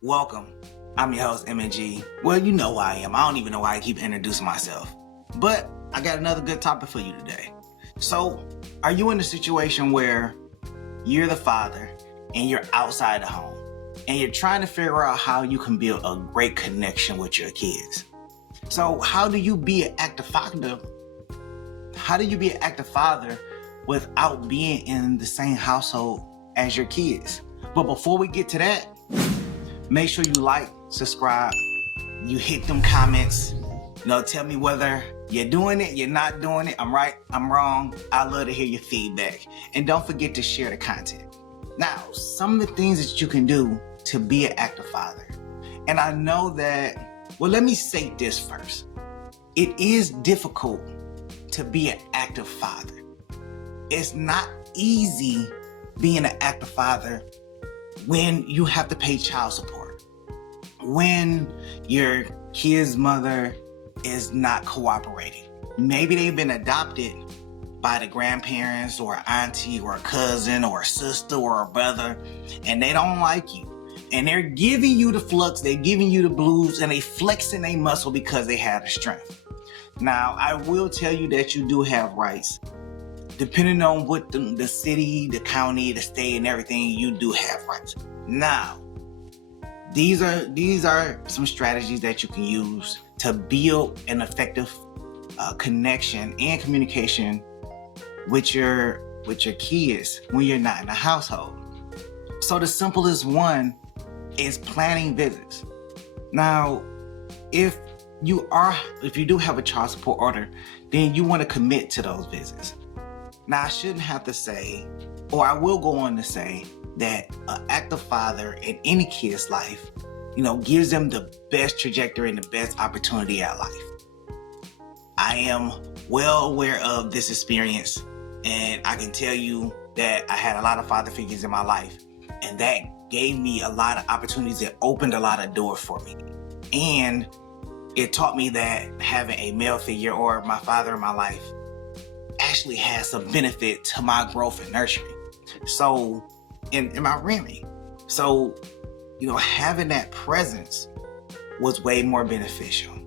Welcome. I'm your host, MNG. Well, you know who I am. I don't even know why I keep introducing myself. But I got another good topic for you today. So, are you in a situation where you're the father and you're outside the home and you're trying to figure out how you can build a great connection with your kids? So, how do you be an active father? How do you be an active father without being in the same household as your kids? But before we get to that, make sure you like, subscribe, you hit them comments. Tell me whether you're doing it, you're not doing it, I'm right, I'm wrong. I love to hear your feedback. And don't forget to share the content. Now, some of the things that you can do to be an active father. And I know that, well, let me say this first. It is difficult to be an active father. It's not easy being an active father when you have to pay child support, when your kid's mother is not cooperating. Maybe they've been adopted by the grandparents or auntie or a cousin or a sister or a brother, and they don't like you. And they're giving you the flux, they're giving you the blues, and they flexing their muscle because they have the strength. Now, I will tell you that you do have rights. Depending on what the city, the county, the state, and everything, you do have rights. Now, these are some strategies that you can use to build an effective connection and communication with your kids when you're not in the household. So the simplest one is planning visits. Now, if you do have a child support order, then you want to commit to those visits. Now, I shouldn't have to say, or I will go on to say, that an active father in any kid's life, gives them the best trajectory and the best opportunity at life. I am well aware of this experience, and I can tell you that I had a lot of father figures in my life, and that gave me a lot of opportunities that opened a lot of doors for me. And it taught me that having a male figure or my father in my life actually has some benefit to my growth and nurturing. So, in my rearing. So, having that presence was way more beneficial.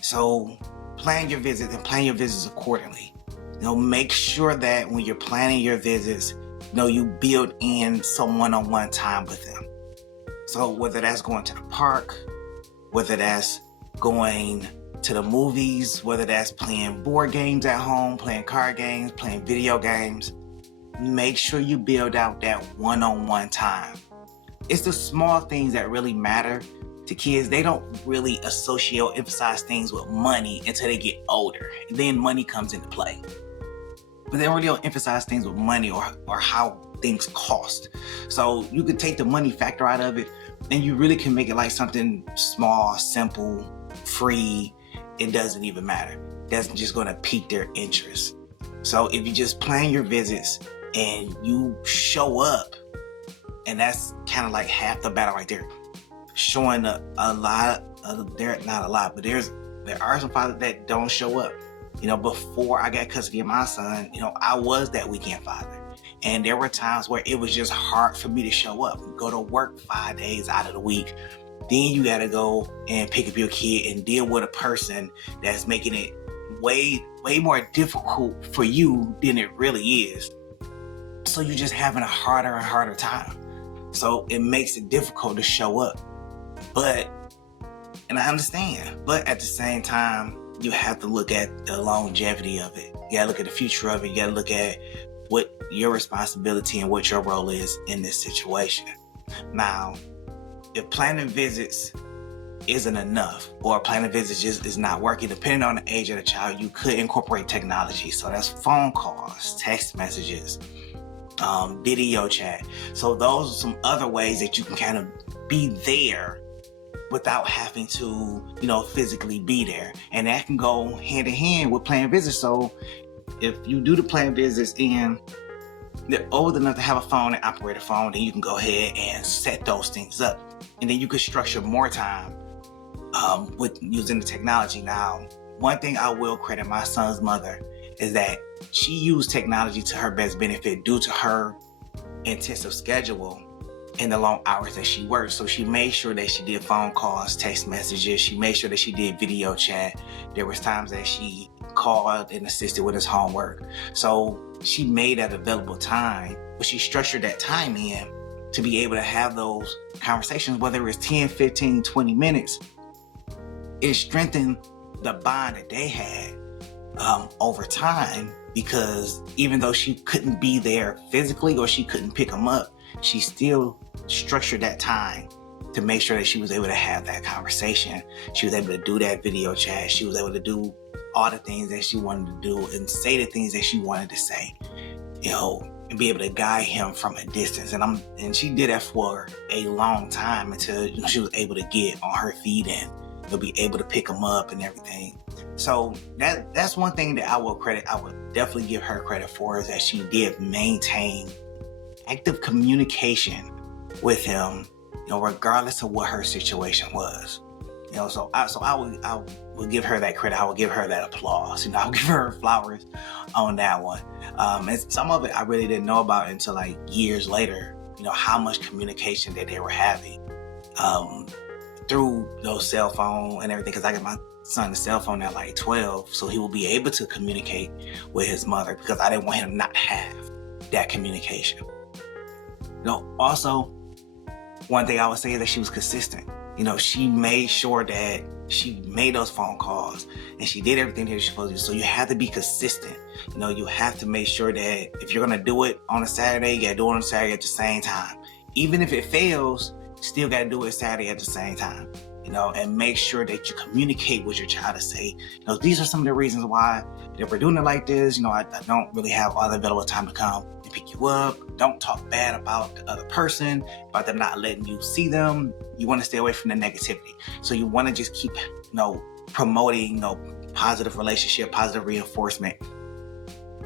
So, plan your visits and plan your visits accordingly. Make sure that when you're planning your visits, you build in some one-on-one time with them. So, whether that's going to the park, whether that's going to the movies, whether that's playing board games at home, playing card games, playing video games, make sure you build out that one-on-one time. It's the small things that really matter to kids. They don't really associate or emphasize things with money until they get older. And then money comes into play. But they really don't emphasize things with money or how things cost. So you could take the money factor out of it, and you really can make it like something small, simple, free. It doesn't even matter. That's just going to pique their interest. So if you just plan your visits and you show up, and that's kind of like half the battle right there. Showing up not a lot, but there are some fathers that don't show up. Before I got custody of my son, I was that weekend father. And there were times where it was just hard for me to show up, go to work 5 days out of the week. Then you got to go and pick up your kid and deal with a person that's making it way more difficult for you than it really is. So you're just having a harder and harder time. So it makes it difficult to show up. And I understand, but at the same time, you have to look at the longevity of it. You gotta look at the future of it. You gotta look at what your responsibility and what your role is in this situation. Now, if planning visits isn't enough, or planning visits just is not working, depending on the age of the child, you could incorporate technology. So that's phone calls, text messages, video chat. So those are some other ways that you can kind of be there without having to, physically be there. And that can go hand in hand with planning visits. So if you do the planned visits and they're old enough to have a phone and operate a phone, then you can go ahead and set those things up. And then you could structure more time with using the technology. Now, one thing I will credit my son's mother is that she used technology to her best benefit due to her intensive schedule and the long hours that she worked. So she made sure that she did phone calls, text messages. She made sure that she did video chat. There was times that she called and assisted with his homework. So she made that available time, but she structured that time in to be able to have those conversations, whether it's 10, 15, 20 minutes. It strengthened the bond that they had over time, because even though she couldn't be there physically or she couldn't pick them up, she still structured that time to make sure that she was able to have that conversation. She was able to do that video chat. She was able to do all the things that she wanted to do and say the things that she wanted to say, and be able to guide him from a distance. And she did that for a long time until she was able to get on her feet and be able to pick him up and everything. So that's one thing that I would definitely give her credit for, is that she did maintain active communication with him, regardless of what her situation was. So I would give her that credit. I would give her that applause. I would give her flowers on that one. And some of it I really didn't know about until like years later. How much communication that they were having through those cell phone and everything. Because I got my son a cell phone at like 12, so he will be able to communicate with his mother, because I didn't want him not have that communication. Also, one thing I would say is that she was consistent. She made sure that she made those phone calls and she did everything that she was supposed to do. So you have to be consistent. You have to make sure that if you're going to do it on a Saturday, you got to do it on a Saturday at the same time. Even if it fails, still got to do it Saturday at the same time. And make sure that you communicate with your child to say, these are some of the reasons why if we're doing it like this, I don't really have all the available time to come and pick you up. Don't talk bad about the other person, about them not letting you see them. You want to stay away from the negativity. So you want to just keep, promoting, positive relationship, positive reinforcement.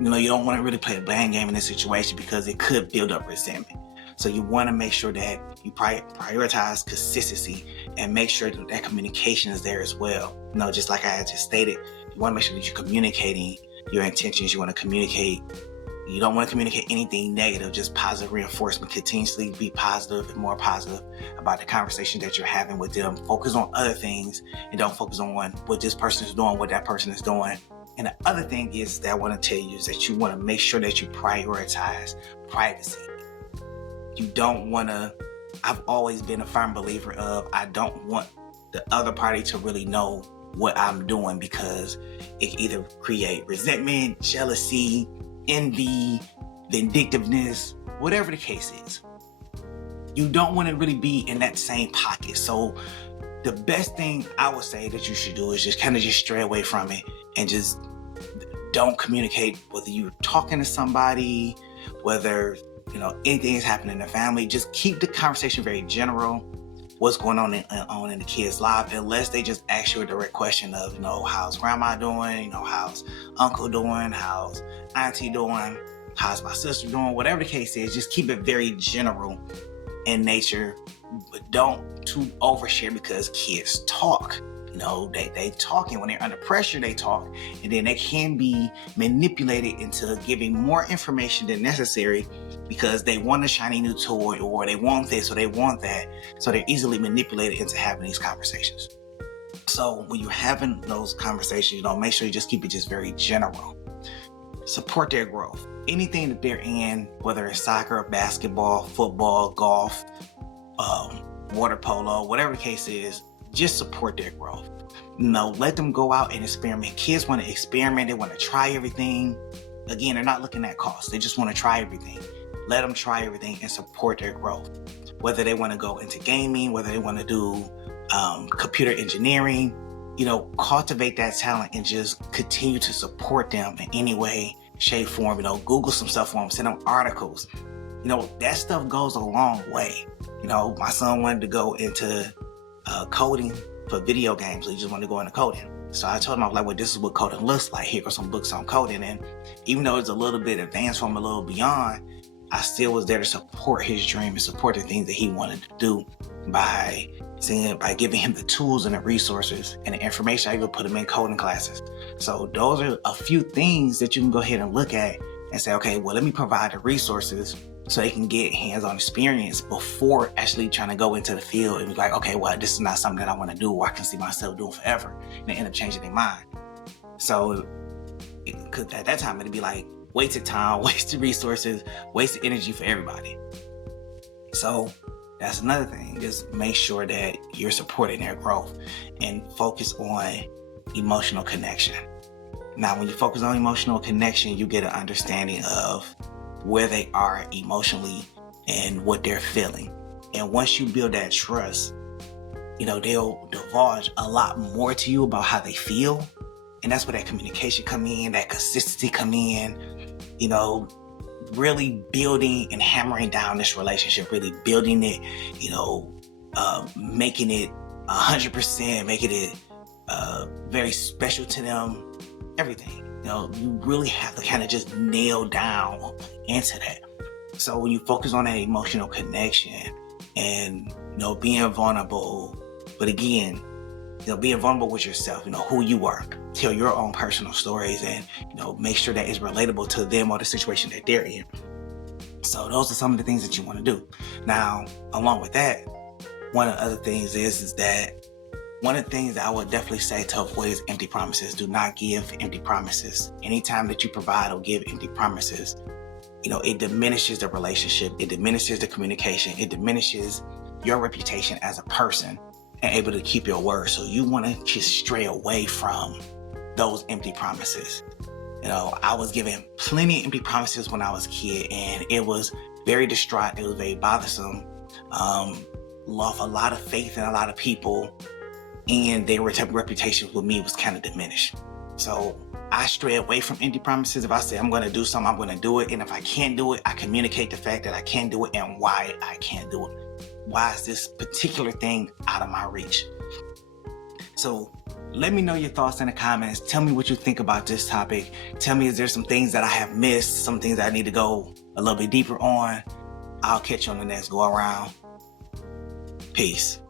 You don't want to really play a blame game in this situation, because it could build up resentment. So you want to make sure that you prioritize consistency and make sure that communication is there as well. Just like I had just stated, you want to make sure that you're communicating your intentions. You want to communicate. You don't want to communicate anything negative, just positive reinforcement. Continuously be positive and more positive about the conversation that you're having with them. Focus on other things and don't focus on what this person is doing, what that person is doing. And the other thing is that I want to tell you is that you want to make sure that you prioritize privacy. You don't want to, I've always been a firm believer of, I don't want the other party to really know what I'm doing, because it can either create resentment, jealousy, envy, vindictiveness, whatever the case is. You don't want to really be in that same pocket. So the best thing I would say that you should do is just kind of just stray away from it and just don't communicate, whether you're talking to somebody, whether anything is happening in the family. Just keep the conversation very general. What's going on in the kid's life, unless they just ask you a direct question of, how's grandma doing? How's uncle doing? How's auntie doing? How's my sister doing? Whatever the case is, just keep it very general in nature, but don't too overshare, because kids talk. They talk, and when they're under pressure, they talk, and then they can be manipulated into giving more information than necessary, because they want a shiny new toy, or they want this, or they want that. So they're easily manipulated into having these conversations. So when you're having those conversations, make sure you just keep it just very general. Support their growth. Anything that they're in, whether it's soccer, basketball, football, golf, water polo, whatever the case is, just support their growth. Let them go out and experiment. Kids want to experiment. They want to try everything. Again, they're not looking at cost. They just want to try everything. Let them try everything and support their growth. Whether they want to go into gaming, whether they want to do computer engineering, cultivate that talent and just continue to support them in any way, shape, form. Google some stuff for them, send them articles. That stuff goes a long way. My son wanted to go into coding for video games. So he just wanted to go into coding. So I told him, I was like, well, this is what coding looks like. Here are some books on coding. And even though it's a little bit advanced from a little beyond, I still was there to support his dream and support the things that he wanted to do by seeing by giving him the tools and the resources and the information. I even put him in coding classes. So those are a few things that you can go ahead and look at and say, okay, well, let me provide the resources so they can get hands-on experience before actually trying to go into the field and be like, okay, well, this is not something that I want to do or I can see myself doing forever, and they end up changing their mind. So because at that time it'd be like wasted time, wasted resources, wasted energy for everybody. So that's another thing. Just make sure that you're supporting their growth and focus on emotional connection. Now, when you focus on emotional connection, you get an understanding of where they are emotionally and what they're feeling. And once you build that trust, they'll divulge a lot more to you about how they feel. And that's where that communication come in, that consistency come in, really building and hammering down this relationship, really building it, making it 100%, making it very special to them, everything. You really have to kind of just nail down into that. So when you focus on that emotional connection and, being vulnerable, but again, being vulnerable with yourself, who you are, tell your own personal stories and, make sure that it's relatable to them or the situation that they're in. So those are some of the things that you want to do. Now, along with that, one of the other things is that one of the things that I would definitely say to avoid is empty promises. Do not give empty promises. Anytime that you provide or give empty promises, it diminishes the relationship. It diminishes the communication. It diminishes your reputation as a person and able to keep your word. So you want to just stray away from those empty promises. I was given plenty of empty promises when I was a kid, and it was very distraught. It was very bothersome. Lost a lot of faith in a lot of people, and their reputation with me was kind of diminished. So I stray away from empty promises. If I say I'm going to do something, I'm going to do it. And if I can't do it, I communicate the fact that I can't do it and why I can't do it. Why is this particular thing out of my reach? So let me know your thoughts in the comments. Tell me what you think about this topic. Tell me, is there some things that I have missed, some things that I need to go a little bit deeper on? I'll catch you on the next go around. Peace.